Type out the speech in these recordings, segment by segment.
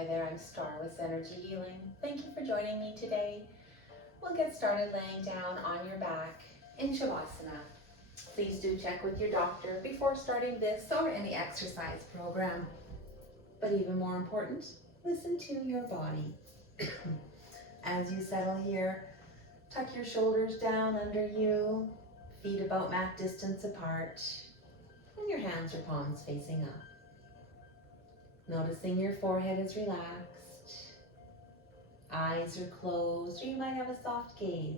Hi there, I'm Star with Energy Healing. Thank you for joining me today. We'll get started laying down on your back in Shavasana. Please do check with your doctor before starting this or any exercise program. But even more important, listen to your body. As you settle here, tuck your shoulders down under you, feet about mat distance apart, and your hands or palms facing up. Noticing your forehead is relaxed, eyes are closed, or you might have a soft gaze.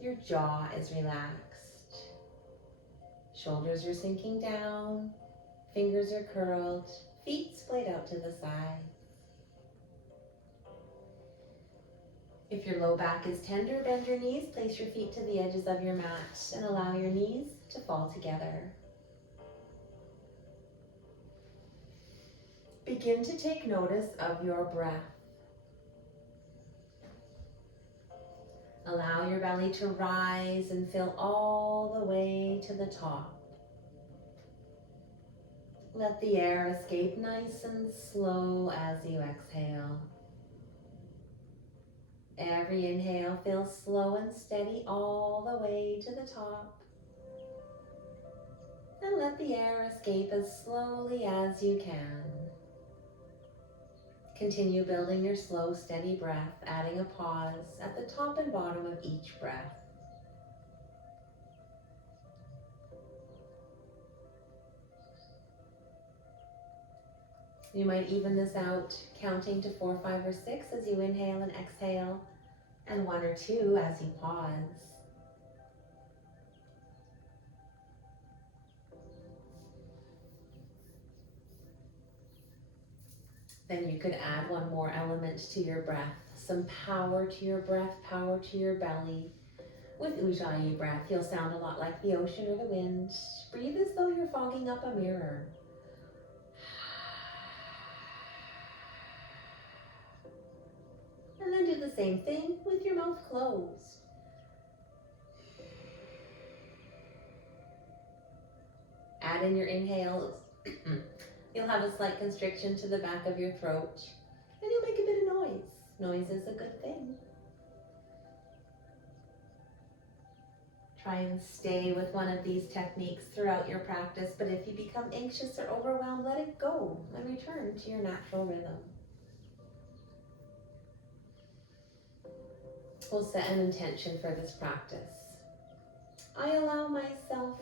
Your jaw is relaxed, shoulders are sinking down, fingers are curled, feet splayed out to the side. If your low back is tender, bend your knees, place your feet to the edges of your mat, and allow your knees to fall together. Begin to take notice of your breath. Allow your belly to rise and fill all the way to the top. Let the air escape nice and slow as you exhale. Every inhale feels slow and steady all the way to the top. And let the air escape as slowly as you can. Continue building your slow, steady breath, adding a pause at the top and bottom of each breath. You might even this out, counting to 4, 5, or 6 as you inhale and exhale, and 1 or 2 as you pause. Then you could add one more element to your breath, some power to your breath, power to your belly. With Ujjayi breath, you'll sound a lot like the ocean or the wind. Breathe as though you're fogging up a mirror. And then do the same thing with your mouth closed. Add in your inhales. You'll have a slight constriction to the back of your throat, and you'll make a bit of noise. Noise is a good thing. Try and stay with one of these techniques throughout your practice, but if you become anxious or overwhelmed, let it go and return to your natural rhythm. We'll set an intention for this practice. I allow myself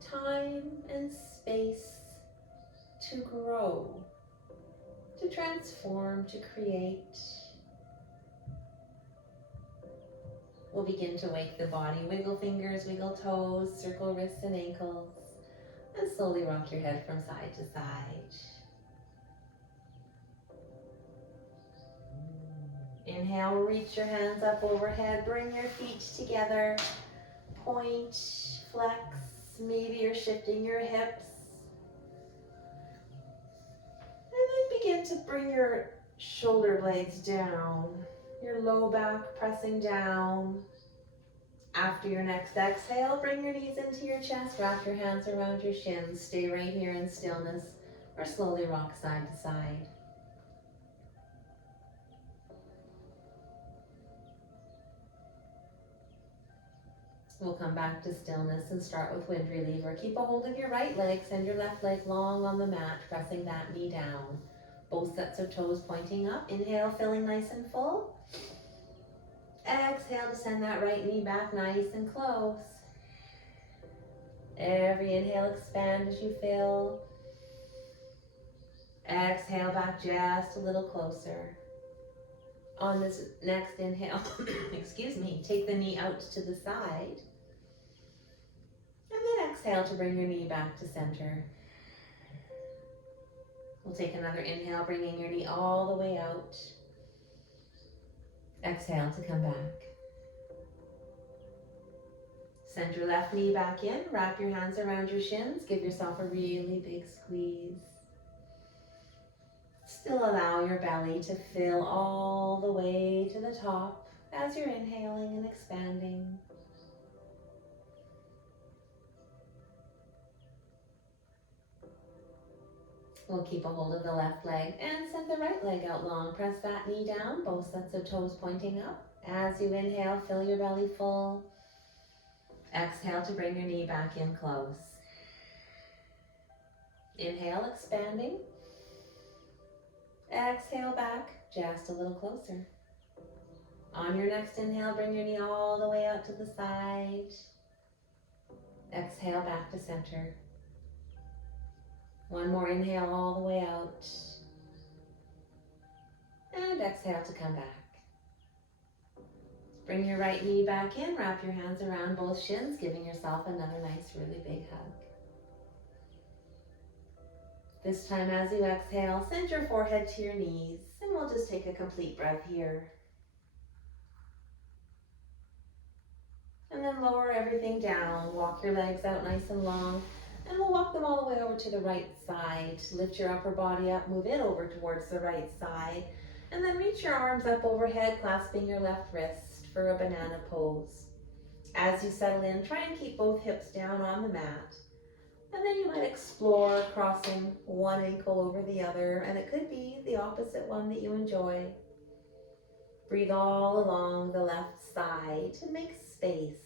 time and space to grow, to transform, to create. We'll begin to wake the body. Wiggle fingers, wiggle toes, circle wrists and ankles, and slowly rock your head from side to side. Inhale, reach your hands up overhead, bring your feet together, point, flex, maybe you're shifting your hips. And then begin to bring your shoulder blades down, your low back pressing down. After your next exhale, bring your knees into your chest, wrap your hands around your shins, stay right here in stillness, or slowly rock side to side. We'll come back to stillness and start with wind reliever. Keep a hold of your right leg, send your left leg long on the mat, pressing that knee down. Both sets of toes pointing up. Inhale, filling nice and full. Exhale to send that right knee back nice and close. Every inhale, expand as you fill. Exhale back just a little closer. On this next inhale, excuse me, take the knee out to the side. And then exhale to bring your knee back to center. We'll take another inhale, bringing your knee all the way out. Exhale to come back. Send your left knee back in, wrap your hands around your shins, give yourself a really big squeeze. Still allow your belly to fill all the way to the top as you're inhaling and expanding. We'll keep a hold of the left leg and send the right leg out long. Press that knee down, both sets of toes pointing up. As you inhale, fill your belly full. Exhale to bring your knee back in close. Inhale, expanding. Exhale back, just a little closer. On your next inhale, bring your knee all the way out to the side. Exhale back to center. One more inhale all the way out. And exhale to come back. Bring your right knee back in, wrap your hands around both shins, giving yourself another nice, really big hug. This time as you exhale, send your forehead to your knees, and we'll just take a complete breath here. And then lower everything down, walk your legs out nice and long, and we'll walk them all the way over to the right side. Lift your upper body up, move it over towards the right side, and then reach your arms up overhead, clasping your left wrist for a banana pose. As you settle in, try and keep both hips down on the mat. And then you might explore crossing one ankle over the other, and it could be the opposite one that you enjoy. Breathe all along the left side to make space.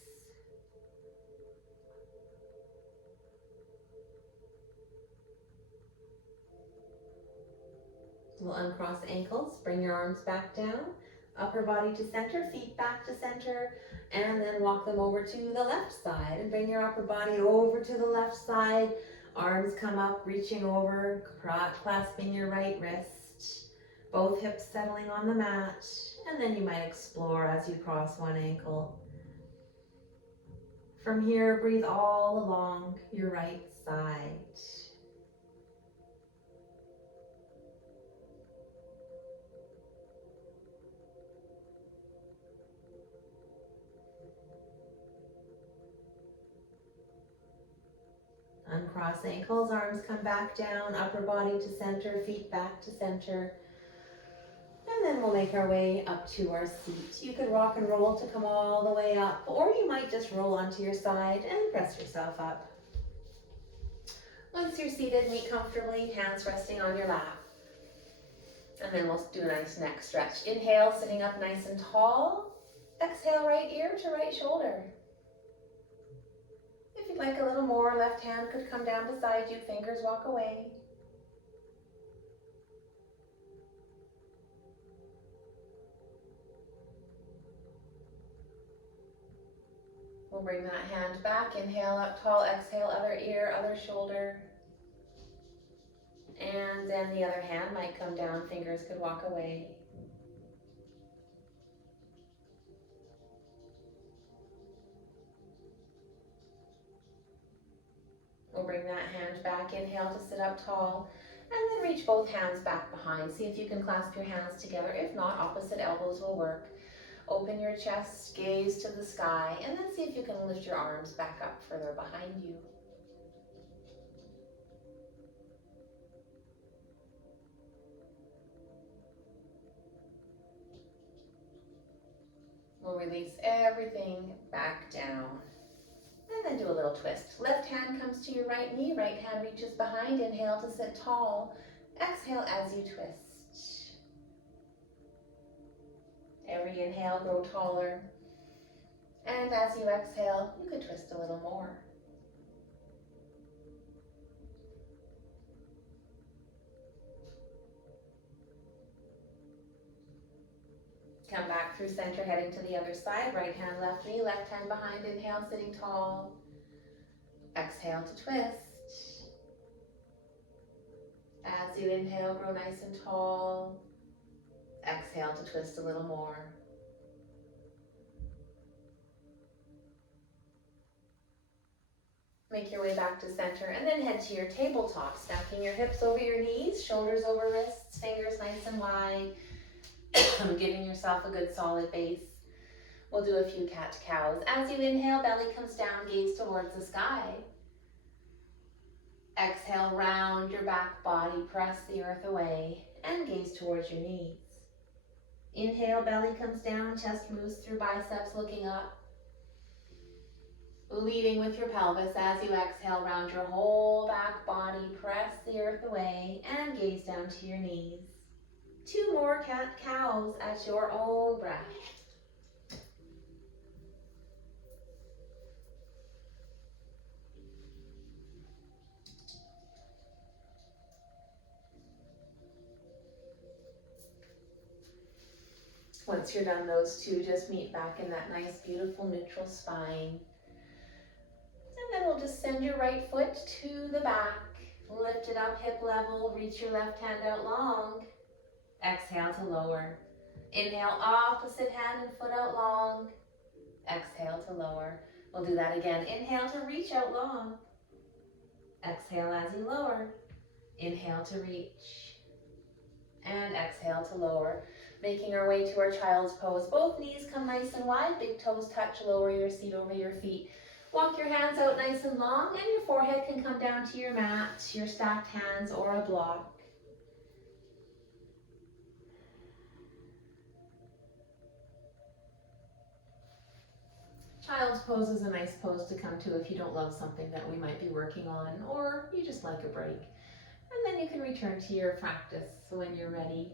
We'll uncross ankles, bring your arms back down, upper body to center, feet back to center, and then walk them over to the left side and bring your upper body over to the left side. Arms come up, reaching over, clasping your right wrist, both hips settling on the mat, and then you might explore as you cross one ankle. From here, breathe all along your right side. Uncross ankles, arms come back down, upper body to center, feet back to center. And then we'll make our way up to our seat. You could rock and roll to come all the way up, or you might just roll onto your side and press yourself up. Once you're seated, meet comfortably, hands resting on your lap. And then we'll do a nice neck stretch. Inhale, sitting up nice and tall. Exhale, right ear to right shoulder. If you'd like a little more, left hand could come down beside you, fingers walk away. We'll bring that hand back, inhale up tall, exhale, other ear, other shoulder. And then the other hand might come down, fingers could walk away. We'll bring that hand back, inhale to sit up tall, and then reach both hands back behind. See if you can clasp your hands together. If not, opposite elbows will work. Open your chest, gaze to the sky, and then see if you can lift your arms back up further behind you. We'll release everything back down. And then do a little twist. Left hand comes to your right knee, right hand reaches behind. Inhale to sit tall. Exhale as you twist. Every inhale, grow taller. And as you exhale, you could twist a little more. Come back through center, heading to the other side. Right hand, left knee, left hand behind. Inhale, sitting tall. Exhale to twist. As you inhale, grow nice and tall. Exhale to twist a little more. Make your way back to center and then head to your tabletop, stacking your hips over your knees, shoulders over wrists, fingers nice and wide, giving yourself a good solid base. We'll do a few cat-cows. As you inhale, belly comes down, gaze towards the sky. Exhale, round your back body, press the earth away, and gaze towards your knees. Inhale, belly comes down, chest moves through biceps, looking up. Leading with your pelvis as you exhale, round your whole back body, press the earth away and gaze down to your knees. 2 more cat-cows at your own breath. Once you're done those 2, just meet back in that nice, beautiful, neutral spine. And then we'll just send your right foot to the back. Lift it up hip level, reach your left hand out long. Exhale to lower. Inhale, opposite hand and foot out long. Exhale to lower. We'll do that again. Inhale to reach out long. Exhale as you lower. Inhale to reach. And exhale to lower. Making our way to our child's pose. Both knees come nice and wide. Big toes touch. Lower your seat over your feet. Walk your hands out nice and long, and your forehead can come down to your mat, your stacked hands, or a block. Child's pose is a nice pose to come to if you don't love something that we might be working on, or you just like a break. And then you can return to your practice when you're ready.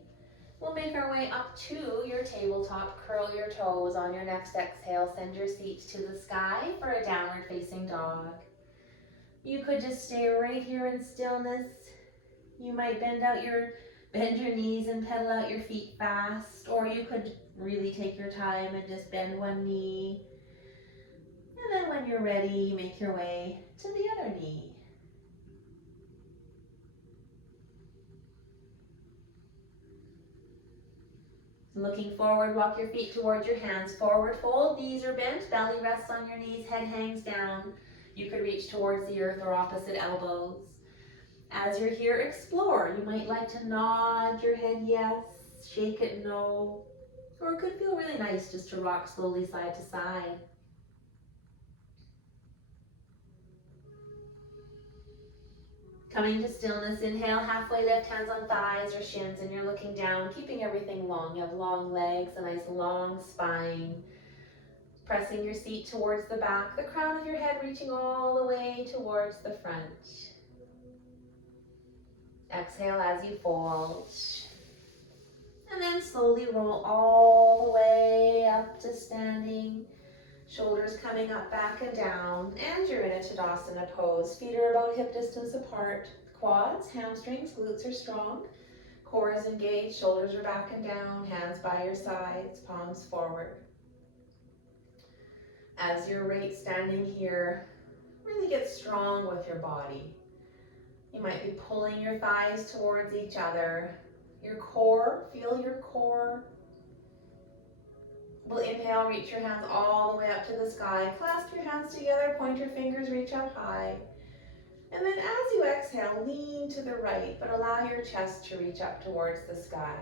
We'll make our way up to your tabletop. Curl your toes. On your next exhale, send your seat to the sky for a downward facing dog. You could just stay right here in stillness. You might bend your knees and pedal out your feet fast, or you could really take your time and just bend one knee. And then when you're ready, make your way to the other knee. Looking forward, walk your feet towards your hands. Forward fold, knees are bent, belly rests on your knees, head hangs down. You could reach towards the earth or opposite elbows. As you're here, explore. You might like to nod your head yes, shake it no, or it could feel really nice just to rock slowly side to side. Coming to stillness, inhale, halfway lift, hands on thighs or shins, and you're looking down, keeping everything long. You have long legs, a nice long spine. Pressing your seat towards the back, the crown of your head reaching all the way towards the front. Exhale as you fold. And then slowly roll all the way up to standing. Shoulders coming up, back and down, and you're in a Tadasana pose. Feet are about hip distance apart. Quads, hamstrings, glutes are strong. Core is engaged, shoulders are back and down, hands by your sides, palms forward. As you're right standing here, really get strong with your body. You might be pulling your thighs towards each other. Your core, feel your core. We'll inhale, reach your hands all the way up to the sky. Clasp your hands together, point your fingers, reach up high. And then as you exhale, lean to the right, but allow your chest to reach up towards the sky.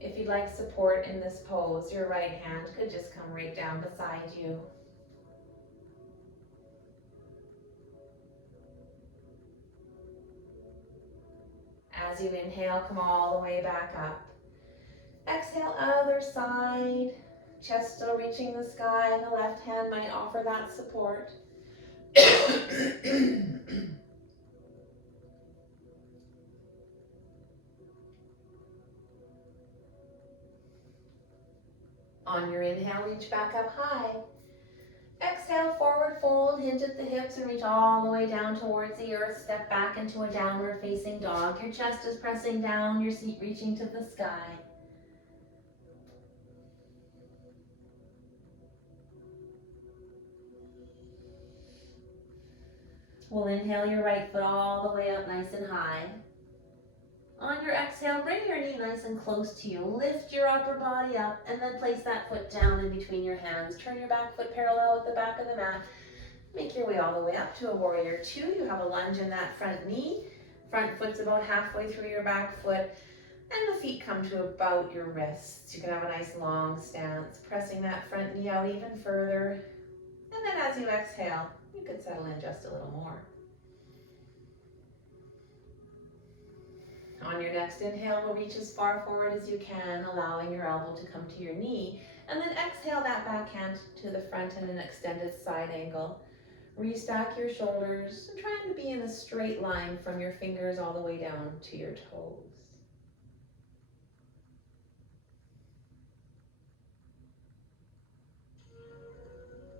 If you'd like support in this pose, your right hand could just come right down beside you. As you inhale, come all the way back up. Exhale, other side. Chest still reaching the sky. The left hand might offer that support. On your inhale, reach back up high. Exhale, forward fold, hinge at the hips and reach all the way down towards the earth. Step back into a downward facing dog. Your chest is pressing down, your seat reaching to the sky. We'll inhale your right foot all the way up nice and high. On your exhale, bring your knee nice and close to you. Lift your upper body up and then place that foot down in between your hands. Turn your back foot parallel with the back of the mat. Make your way all the way up to a warrior two. You have a lunge in that front knee. Front foot's about halfway through your back foot. And the feet come to about your wrists. You can have a nice long stance, pressing that front knee out even further. And then as you exhale, you can settle in just a little more. On your next inhale, we'll reach as far forward as you can, allowing your elbow to come to your knee. And then exhale that back hand to the front in an extended side angle. Restack your shoulders and trying to be in a straight line from your fingers all the way down to your toes.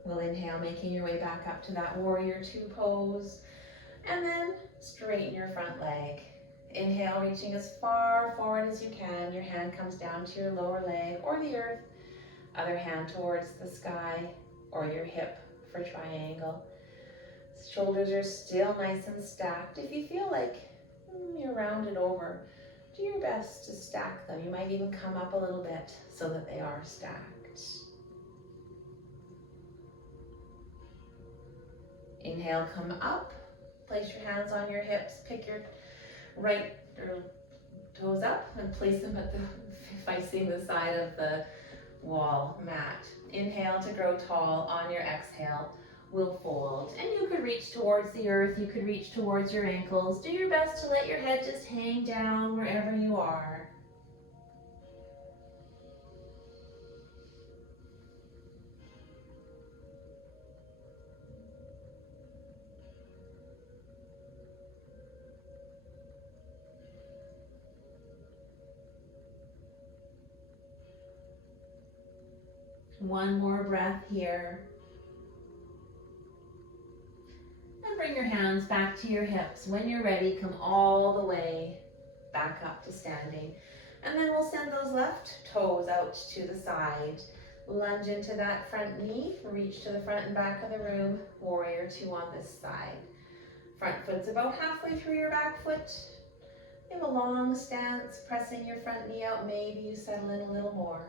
We'll inhale, making your way back up to that warrior two pose. And then straighten your front leg. Inhale, reaching as far forward as you can. Your hand comes down to your lower leg or the earth. Other hand towards the sky or your hip for triangle. Shoulders are still nice and stacked. If you feel like you're rounded over, do your best to stack them. You might even come up a little bit so that they are stacked. Inhale, come up. Place your hands on your hips. Pick your right toes up and place them at the facing the side of the wall mat. Inhale to grow tall. On your exhale, we'll fold. And you could reach towards the earth. You could reach towards your ankles. Do your best to let your head just hang down wherever you are. One more breath here. And bring your hands back to your hips. When you're ready, come all the way back up to standing. And then we'll send those left toes out to the side. Lunge into that front knee. Reach to the front and back of the room. Warrior two on this side. Front foot's about halfway through your back foot. You have a long stance, pressing your front knee out. Maybe you settle in a little more.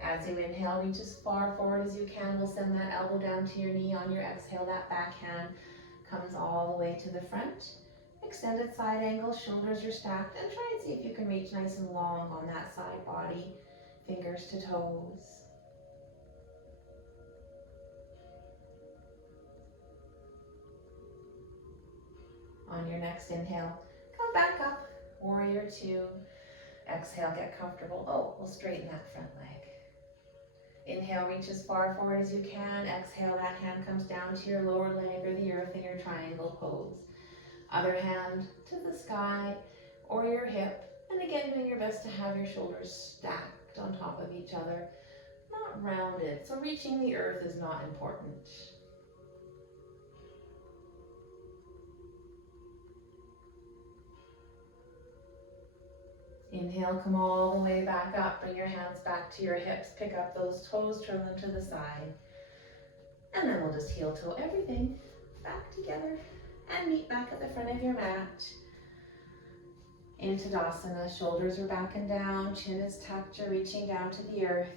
As you inhale, reach as far forward as you can. We'll send that elbow down to your knee. On your exhale, that back hand comes all the way to the front. Extended side angle, shoulders are stacked, and try and see if you can reach nice and long on that side body, fingers to toes. On your next inhale, come back up, warrior two. Exhale, get comfortable. Oh, we'll straighten that front leg. Inhale, reach as far forward as you can. Exhale, that hand comes down to your lower leg or the earth in your triangle pose. Other hand to the sky or your hip. And again, doing your best to have your shoulders stacked on top of each other, not rounded. So reaching the earth is not important. Inhale, come all the way back up. Bring your hands back to your hips. Pick up those toes, turn them to the side. And then we'll just heel toe everything back together and meet back at the front of your mat. Into Tadasana, shoulders are back and down, chin is tucked, you're reaching down to the earth.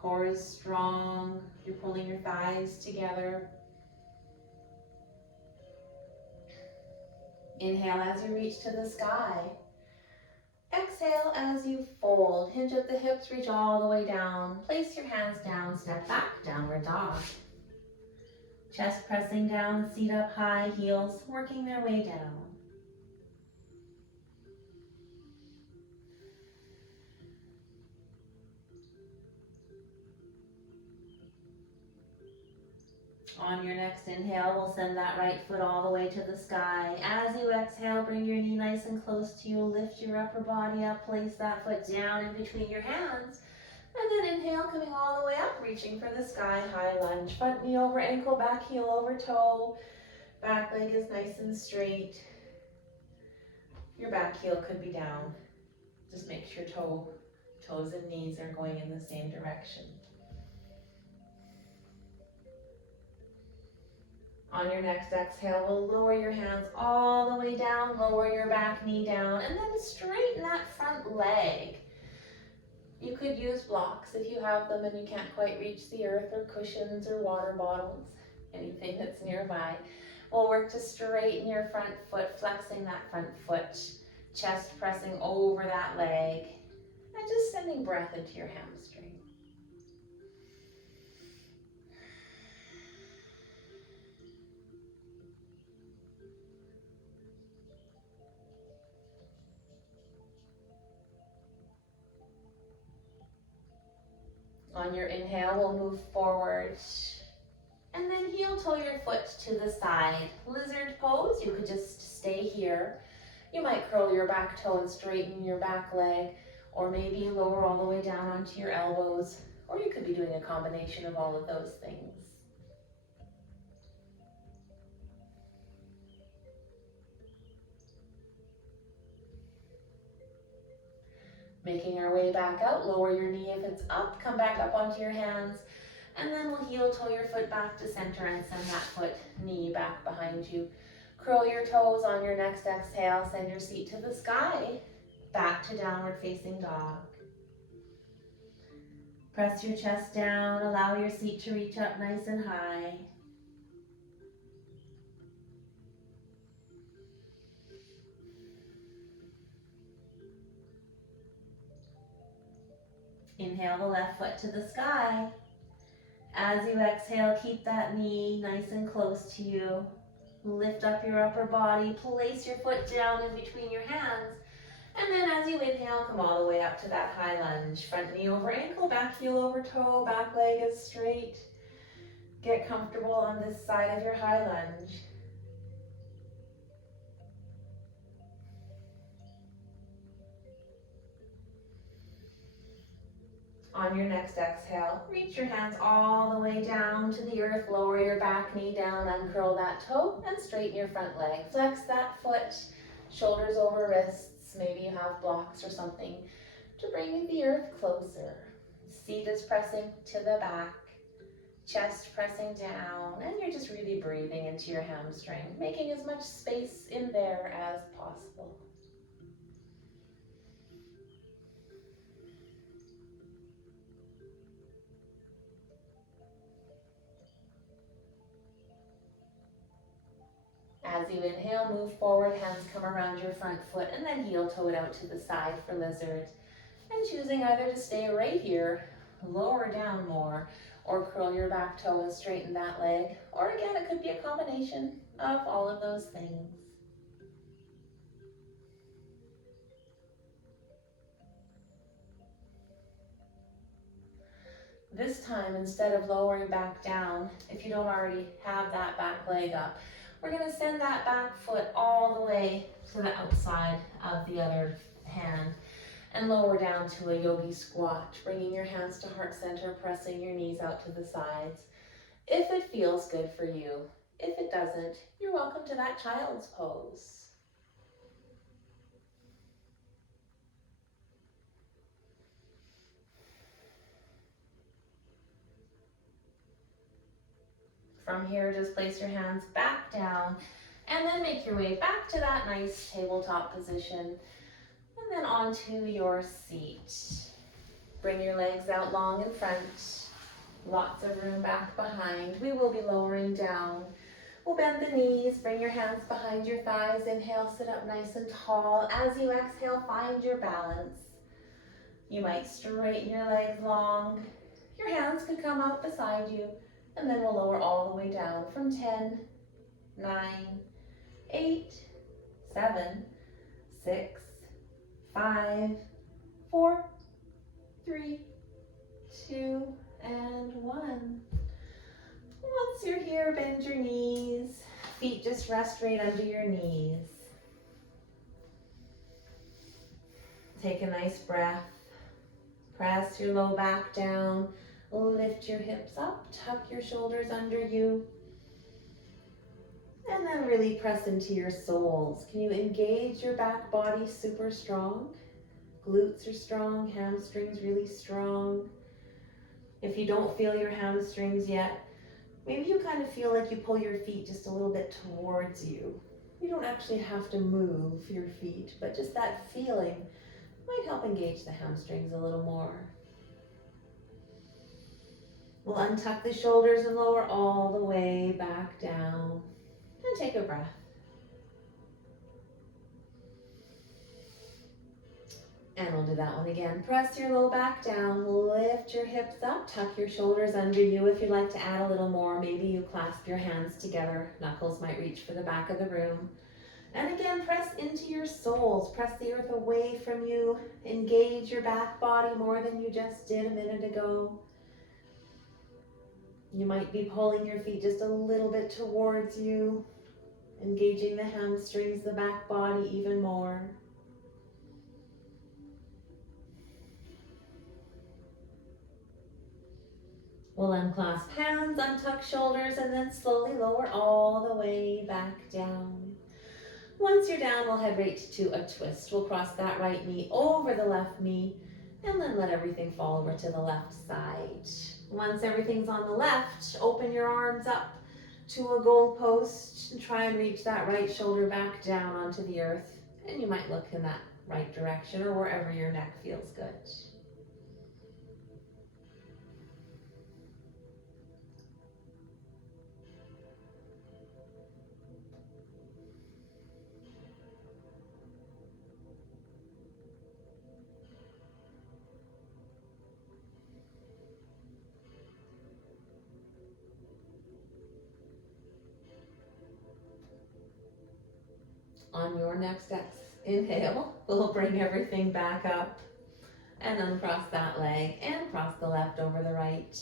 Core is strong, you're pulling your thighs together. Inhale as you reach to the sky. Exhale as you fold, hinge at the hips, reach all the way down. Place your hands down, step back, downward dog. Chest pressing down, seat up high, heels working their way down. On your next inhale, we'll send that right foot all the way to the sky. As you exhale, bring your knee nice and close to you. Lift your upper body up. Place that foot down in between your hands. And then inhale, coming all the way up, reaching for the sky. High lunge. Front knee over ankle, back heel over toe. Back leg is nice and straight. Your back heel could be down. Just make sure toes and knees are going in the same direction. On your next exhale, we'll lower your hands all the way down, lower your back knee down, and then straighten that front leg. You could use blocks if you have them and you can't quite reach the earth, or cushions or water bottles, anything that's nearby. We'll work to straighten your front foot, flexing that front foot, chest pressing over that leg, and just sending breath into your hamstring. On your inhale, we'll move forward. And then heel toe your foot to the side. Lizard pose, you could just stay here. You might curl your back toe and straighten your back leg, or maybe lower all the way down onto your elbows, or you could be doing a combination of all of those things. Making our way back out, lower your knee if it's up, come back up onto your hands, and then we'll heel toe your foot back to center and send that foot knee back behind you. Curl your toes on your next exhale, send your seat to the sky, back to downward facing dog. Press your chest down, allow your seat to reach up nice and high. Inhale the left foot to the sky. As you exhale, keep that knee nice and close to you. Lift up your upper body, place your foot down in between your hands. And then as you inhale, come all the way up to that high lunge. Front knee over ankle, back heel over toe, back leg is straight. Get comfortable on this side of your high lunge. On your next exhale, reach your hands all the way down to the earth, lower your back knee down, uncurl that toe, and straighten your front leg. Flex that foot, shoulders over wrists, maybe you have blocks or something, to bring the earth closer. Seat is pressing to the back, chest pressing down, and you're just really breathing into your hamstring, making as much space in there as possible. As you inhale, move forward, hands come around your front foot, and then heel toe it out to the side for lizard. And choosing either to stay right here, lower down more, or curl your back toe and straighten that leg. Or again, it could be a combination of all of those things. This time, instead of lowering back down, if you don't already have that back leg up, we're going to send that back foot all the way to the outside of the other hand and lower down to a yogi squat, bringing your hands to heart center, pressing your knees out to the sides. If it feels good for you, if it doesn't, you're welcome to that child's pose. From here, just place your hands back down and then make your way back to that nice tabletop position and then onto your seat. Bring your legs out long in front, lots of room back behind. We will be lowering down. We'll bend the knees, bring your hands behind your thighs. Inhale, sit up nice and tall. As you exhale, find your balance. You might straighten your legs long. Your hands could come out beside you. And then we'll lower all the way down from 10, 9, 8, 7, 6, 5, 4, 3, 2, and 1. Once you're here, bend your knees. Feet just rest right under your knees. Take a nice breath. Press your low back down. Lift your hips up, tuck your shoulders under you, and then really press into your soles. Can you engage your back body super strong? Glutes are strong, hamstrings really strong. If you don't feel your hamstrings yet, maybe you kind of feel like you pull your feet just a little bit towards you. You don't actually have to move your feet, but just that feeling might help engage the hamstrings a little more. We'll untuck the shoulders and lower all the way back down. And take a breath. And we'll do that one again. Press your low back down, lift your hips up, tuck your shoulders under you. If you'd like to add a little more, maybe you clasp your hands together. Knuckles might reach for the back of the room. And again, press into your soles. Press the earth away from you. Engage your back body more than you just did a minute ago. You might be pulling your feet just a little bit towards you, engaging the hamstrings, the back body even more. We'll unclasp hands, untuck shoulders, and then slowly lower all the way back down. Once you're down, we'll head right to a twist. We'll cross that right knee over the left knee and then let everything fall over to the left side. Once everything's on the left, open your arms up to a goal post and try and reach that right shoulder back down onto the earth. And you might look in that right direction or wherever your neck feels good. On your next inhale, we'll bring everything back up and uncross that leg and cross the left over the right.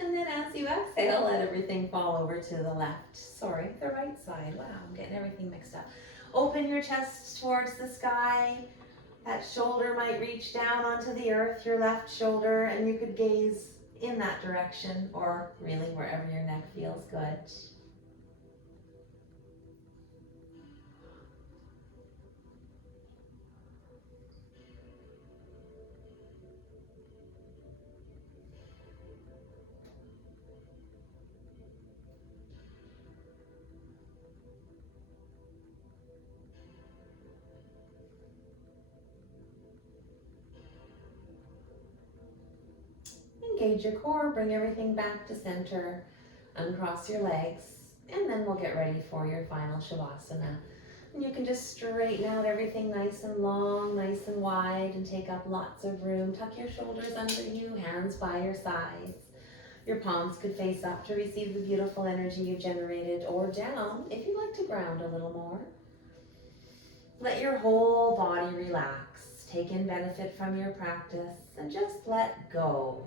And then as you exhale, let everything fall over to the left. Sorry, the right side. Wow, I'm getting everything mixed up. Open your chest towards the sky. That shoulder might reach down onto the earth, your left shoulder, and you could gaze in that direction or really wherever your neck feels good. Engage your core, bring everything back to center, uncross your legs, and then we'll get ready for your final Shavasana. And you can just straighten out everything nice and long, nice and wide, and take up lots of room. Tuck your shoulders under you, hands by your sides. Your palms could face up to receive the beautiful energy you've generated, or down if you'd like to ground a little more. Let your whole body relax. Take in benefit from your practice and just let go.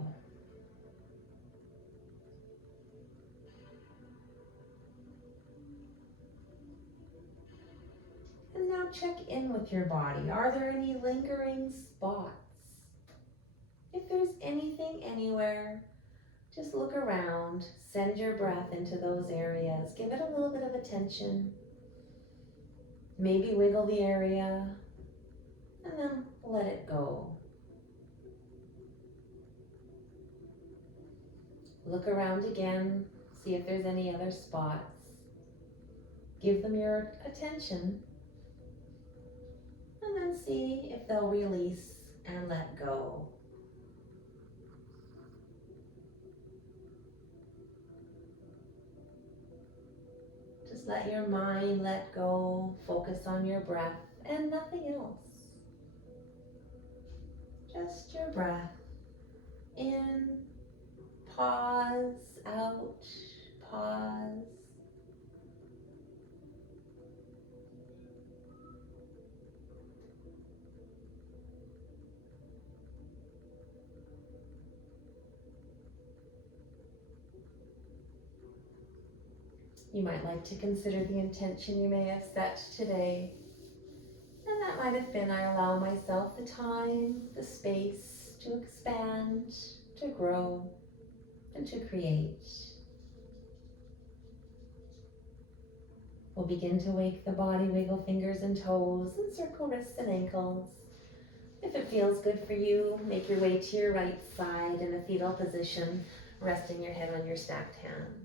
And now check in with your body. Are there any lingering spots? If there's anything anywhere, just look around. Send your breath into those areas. Give it a little bit of attention. Maybe wiggle the area and then let it go. Look around again. See if there's any other spots. Give them your attention. And then see if they'll release and let go. Just let your mind let go. Focus on your breath and nothing else. Just your breath. In, pause, out, pause. You might like to consider the intention you may have set today. And that might have been, I allow myself the time, the space to expand, to grow, and to create. We'll begin to wake the body, wiggle fingers and toes, and circle wrists and ankles. If it feels good for you, make your way to your right side in a fetal position, resting your head on your stacked hands.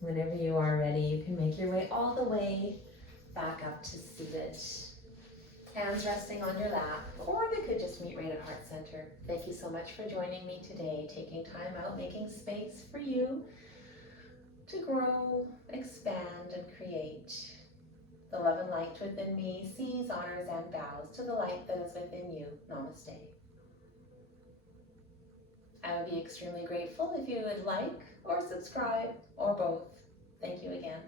Whenever you are ready, you can make your way all the way back up to seated. Hands resting on your lap, or they could just meet right at heart center. Thank you so much for joining me today, taking time out, making space for you to grow, expand, and create. The love and light within me sees, honors, and bows to the light that is within you. Namaste. I would be extremely grateful if you would like or subscribe or both. Thank you again.